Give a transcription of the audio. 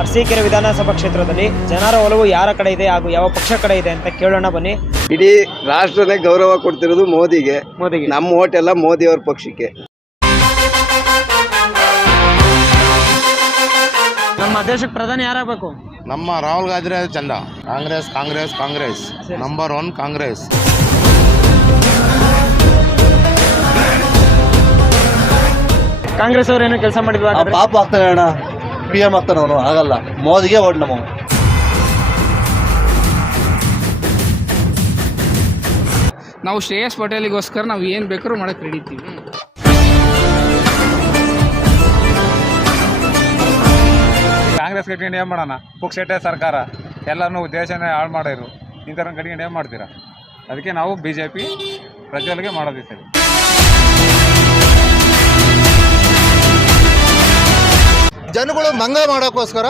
ಅರಸೀಕೆರೆ ವಿಧಾನಸಭಾ ಕ್ಷೇತ್ರದಲ್ಲಿ ಜನರ ಒಲವು ಯಾರ ಕಡೆ ಇದೆ ಹಾಗೂ ಯಾವ ಪಕ್ಷ ಕಡೆ ಇದೆ ಅಂತ ಕೇಳೋಣ ಬನ್ನಿ. ಇಡೀ ರಾಷ್ಟ್ರನೇ ಗೌರವ ಕೊಡ್ತಿರೋದು ಮೋದಿಗೆ. ನಮ್ಮ ಓಟ್ ಎಲ್ಲ ಮೋದಿ ಅವ್ರ ಪಕ್ಷಕ್ಕೆ. ನಮ್ಮ ದೇಶಕ್ಕೆ ಪ್ರಧಾನಿ ಯಾರಾಗಬೇಕು? ನಮ್ಮ ರಾಹುಲ್ ಗಾಂಧಿ ಚಂದ. ಕಾಂಗ್ರೆಸ್ ಕಾಂಗ್ರೆಸ್ ಕಾಂಗ್ರೆಸ್ ನಂಬರ್ 1 ಕಾಂಗ್ರೆಸ್. ಕಾಂಗ್ರೆಸ್ ಅವ್ರು ಏನೋ ಕೆಲಸ ಮಾಡಿದ್ವಾ? ಪಾಪ ಆಗ್ತಾನೆ ಅಣ್ಣ, PM ಆಗ್ತಾನೆ ಅವನು. ಆಗಲ್ಲ, ಮೋದಿಗೆ ಓಟ್ ನಮ್ಮ. ನಾವು ಶ್ರೇಯಸ್ ಪಟೇಲಿಗೋಸ್ಕರ ನಾವು ಏನು ಬೇಕಾದ್ರೂ ಮಾಡಕ್ಕೆ ರೆಡಿ ಇದ್ದೀವಿ. ಕಾಂಗ್ರೆಸ್ ಕಟ್ಕೊಂಡು ಏನು ಮಾಡೋಣ? ಪುಕ್ಷಟೆ ಸರ್ಕಾರ ಎಲ್ಲನೂ ದೇಶನೇ ಹಾಳು ಮಾಡಿರು. ಈ ಥರ ಕಟ್ಕೊಂಡು ಏನು ಮಾಡ್ತೀರಾ? ಅದಕ್ಕೆ ನಾವು BJP ಪ್ರಜ್ವಲ್ಗೆ ಮಾಡೋದಿತ್ತು. ಜನಗಳು ಮಂಗ ಮಾಡೋಕ್ಕೋಸ್ಕರ